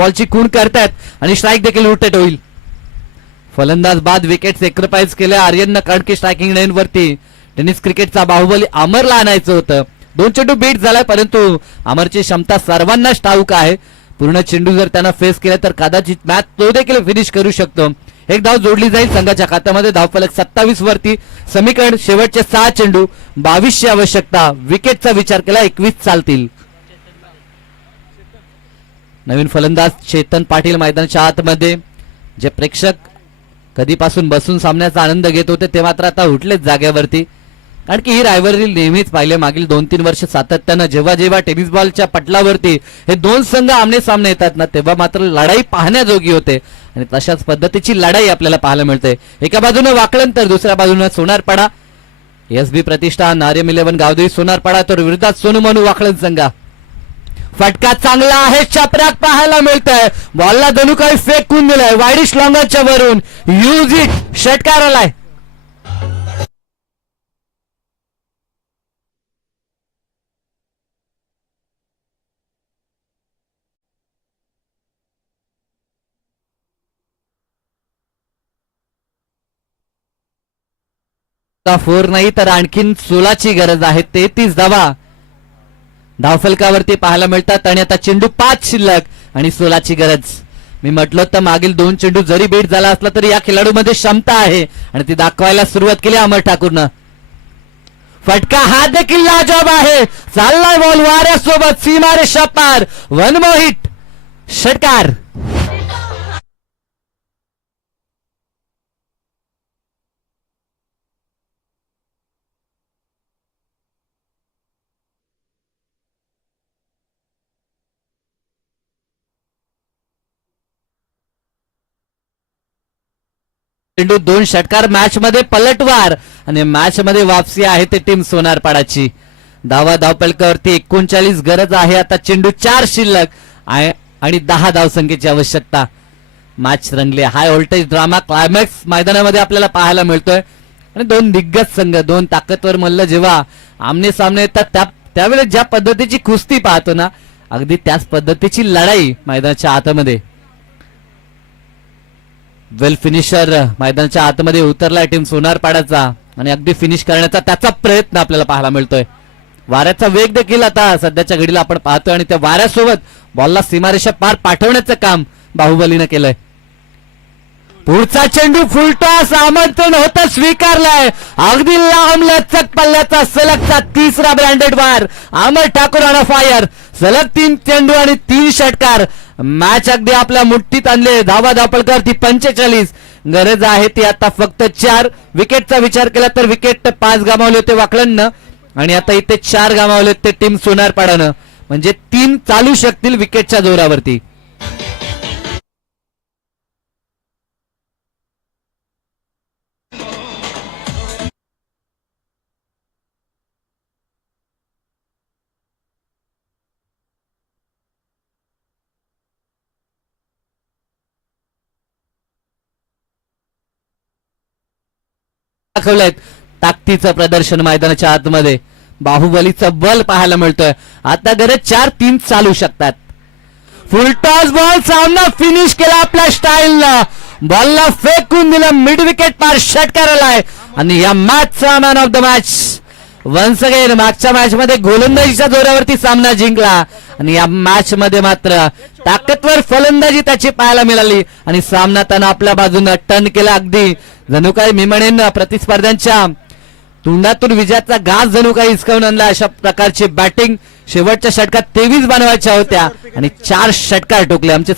बॉलची खूण करतायत आणि स्ट्राईक देखील रोटेट होईल. फलंदाज बाद विकेट सॅक्रिफाईस केले आर्यननं, कारण की स्ट्रायकिंग लाईन वरती टेनिस क्रिकेटचा बाहुबली अमरला आणायचं होतं. 2 चेंडू बीट झालाय, परंतु अमरची क्षमता सर्वांनाच ठाऊक आहे. पूर्ण चेंडू जर त्यांना फेस केला तर कदाचित मॅच तो देखील फिनिश करू शकतो. एक धाव जोडली जाईल संघाच्या खात्यामध्ये. धावफलक 27 वरती. समीकरण शेवटचे 6 चेंडू 22ची आवश्यकता. विकेटचा विचार केला 21 चालतील. नवीन फलंदाज चेतन पाटील मैदानाच्या आतमध्ये. जे प्रेक्षक कधीपासून बसून सामन्याचा आनंद घेत होते ते मात्र आता उठलेच जागेवरती, कारण की ही रायव्हलरी नेहमीच पाहिले मागील 2-3 वर्ष सातत्यानं जेव्हा जेव्हा टेनिस बॉलच्या पटलावरती हे दोन संघ आमने सामने येतात ना, तेव्हा मात्र लढाई पाहण्याजोगी होते. आणि तशाच पद्धतीची लढाई आपल्याला पाहायला मिळते. एका बाजूने वाकलन तर दुसऱ्या बाजूने सोनारपाडा. एसबी प्रतिष्ठान, आर्यम11 गावदेवी सोनारपाडा, तर विरोधात सोनू मनू वाकलन संघ. फटका चांगला आहे, चपराक पाहायला मिळतंय. बॉलला जणू काही फेकून दिलाय वाईडिश लॉंगरच्या वरून. यूज इट, षटकार आलाय. फोर नाही तर आणखीन 16ची गरज आहे. 33 धावा धावफलकावरती पाहायला मिळतात आणि आता चेंडू 5 शिल्लक आणि 16ची गरज. मी म्हटलं तर मागील 2 चेंडू जरी बीट झाला असला तरी या खेळाडूमध्ये क्षमता आहे आणि ती दाखवायला सुरुवात केली अमर ठाकूरनं. फटका हा देखील लाजवाब आहे. चाललाय बॉल वाऱ्यासोबत सीमारेषा पार. 1 मोर हिट, षटकार. चेंडू 2 षटकार. मॅच मध्ये पलटवार आणि मॅच मध्ये वापसी आहे ते टीम सोनारपाडाची. धावफलकावरती 39 गरज आहे. आता चेंडू 4 शिल्लक आणि 10 धावसंख्येची आवश्यकता. मॅच रंगले. हाय व्होल्टेज ड्रामा क्लायमॅक्स मैदानामध्ये आपल्याला पाहायला मिळतोय. आणि 2 दिग्गज संघ, 2 ताकदवर मल्ल जेव्हा आमने सामने येतात त्यावेळेस ज्या पद्धतीची कुस्ती पाहतो ना, अगदी त्याच पद्धतीची लढाई मैदानाच्या आतमध्ये. वेल फिनिशर मैदानाच्या आतमध्ये उतरलाय टीम सोनारपाडाचा आणि अगदी फिनिश करण्याचा त्याचा प्रयत्न आपल्याला पाहायला मिळतोय. वाऱ्याचा वेग देखील आता सध्याच्या घडीला आपण पाहतोय आणि त्या वाऱ्यासोबत बॉलला सीमारेषा पार पाठवण्याचं काम बाहुबलीनं केलंय. पुढचा चेंडू फुलटॉस आमंत्रण होतं, स्वीकारलाय. अगदी लांब लचक पल्ल्याचा सलगचा 3रा ब्रँडेड वार. अमर ठाकूर ऑन फायर. सलग 3 चेंडू आणि 3 षटकार. मॅच अगदी आपल्या मुठ्ठीत आणले. धावफलकावरती 45. गरज आहे ती आता फक्त 4. विकेटचा विचार केला तर विकेट 5 गमावले होते वाकलननं आणि आता इथे 4 गमावले ते टीम सोनारपाडानं. म्हणजे 3 चालू शकतील विकेटच्या जोरावरती. दाखवलंय ताकदीचं प्रदर्शन मैदानाच्या आतमध्ये. बाहुबलीचं बल पाहायला मिळतोय. आता गरज 4-3 चालू शकतात. फुलटॉस बॉल, सामना फिनिश केला आपल्या स्टाईलनं. बॉलला फेकून दिलं, मिड विकेट पार, षटकार आलाय आणि या मॅचचा man of the match once again. मागच्या मॅच मध्ये गोलंदाजीच्या जोरावरती सामना जिंकला आणि या मॅच मध्ये मात्र ताकदवर फलंदाजी त्याची पाहायला मिळाली आणि सामना त्यानं आपल्या बाजूने टर्न केला. अगदी जणू काही मी म्हणेन प्रतिस्पर्ध्यांच्या तोंडातून विजयाचा घास जणू काही हिसकावून आणला. अशा प्रकारची बॅटिंग शेवटच्या षटकात 23 बनवायच्या होत्या आणि 4 षटकार ठोकले. आमचे